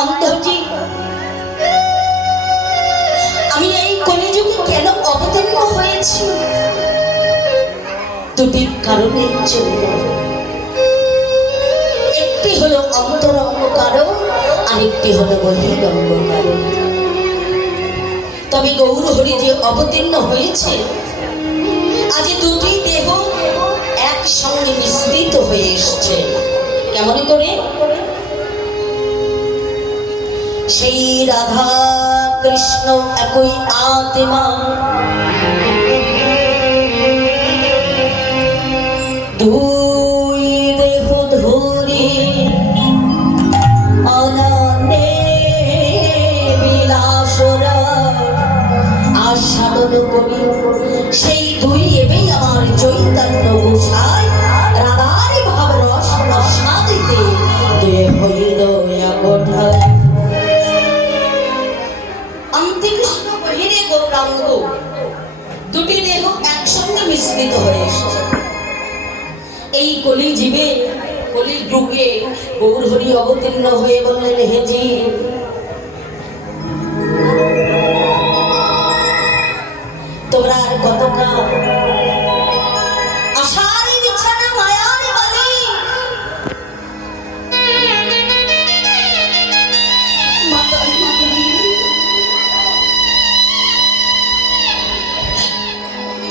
অন্ধজি, আমি এই কলিযুগে কেন অবতীর্ণ হয়েছি? দুটি কারণের জন্য। একটি হলো অন্তরঙ্গ কারণ, আরেকটি হলো বহিরঙ্গ কারণ। তবে গৌর হরি যে অবতীর্ণ হয়েছে, আজ দুটি দেহ একসঙ্গে মিশ্রিত হয়ে এসছে। কেমন করে? সেই রাধা কৃষ্ণ একই আত্মা, দুই দেহ ধরে অনন্যে বিলাসরা আস্বাদন করি। সেই দুই এবেই আমার চৈতন্য গোসাই রাধার ভাব রস আস্বাদিতে দুয়ে হইল একঠাই। অন্তিকৃষ্ণ বহিরে গৌরাঙ্গ, দুটি দেহ একসঙ্গে মিশ্রিত হয়ে এসেছে। এই কলি জীবে, কলি যুগে গৌর হরি অবতীর্ণ হয়ে বললেন, হে জীব, তোমরা আর কতকাল আশার বিছানা মায়ার বালি,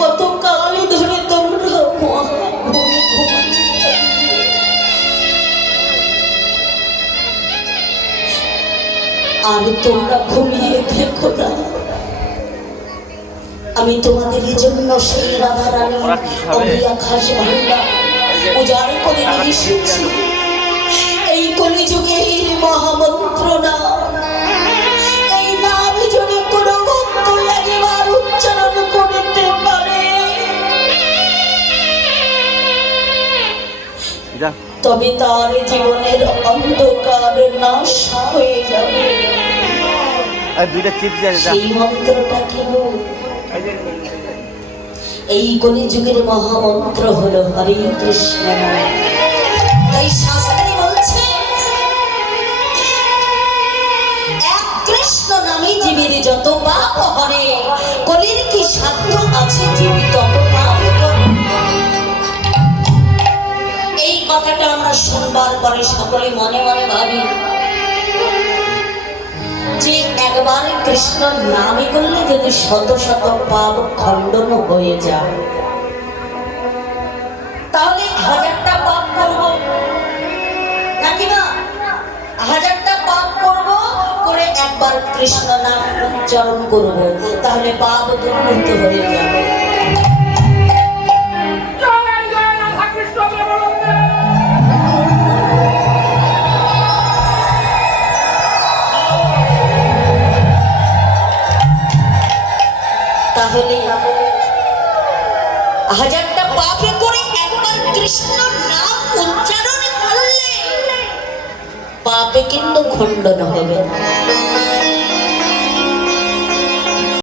কতকাল ধরে তোমরা আর তোমরা ঘুমিয়ে থেকো না। আমি তোমাদের জন্য সেই রাধা রানী অভিয়া খাস ভান্ডা উজাড় করে এসেছি। এই কলিযুগের মহামন্ত্র না, এই নাম যদি কোনো ভক্ত একবার উচ্চারণ করতে পারে, তবে তার জীবনের অন্ধকার নাশ হয়ে যাবে। সেই মন্ত্রটা কি? এই কলিযুগের মহামন্ত্র হলো হরে কৃষ্ণ। তাই শাস্ত্রে বলছে, এক কৃষ্ণ নামে জীবের যত পাপ হরে, কলির কি সাধ্য আছে জীবী তত পাপ করে। এই কথাটা আমরা শুনবার পরে সকলে মনে মনে ভাবি যে একবার কৃষ্ণ নামে করলে যদি শত শত পাপ খণ্ডন হয়ে যায়, তাহলে 1000টা পাপ করব নাকি না? 1000টা পাপ করব করে একবার কৃষ্ণ নাম উচ্চারণ করব, তাহলে পাপ দুর্মুক্ত হয়ে যাবে। তাহলে 1000টা পাপে করে একবার কৃষ্ণ নাম উচ্চারণ করলে পাপে কিন্তু খণ্ডন হবে।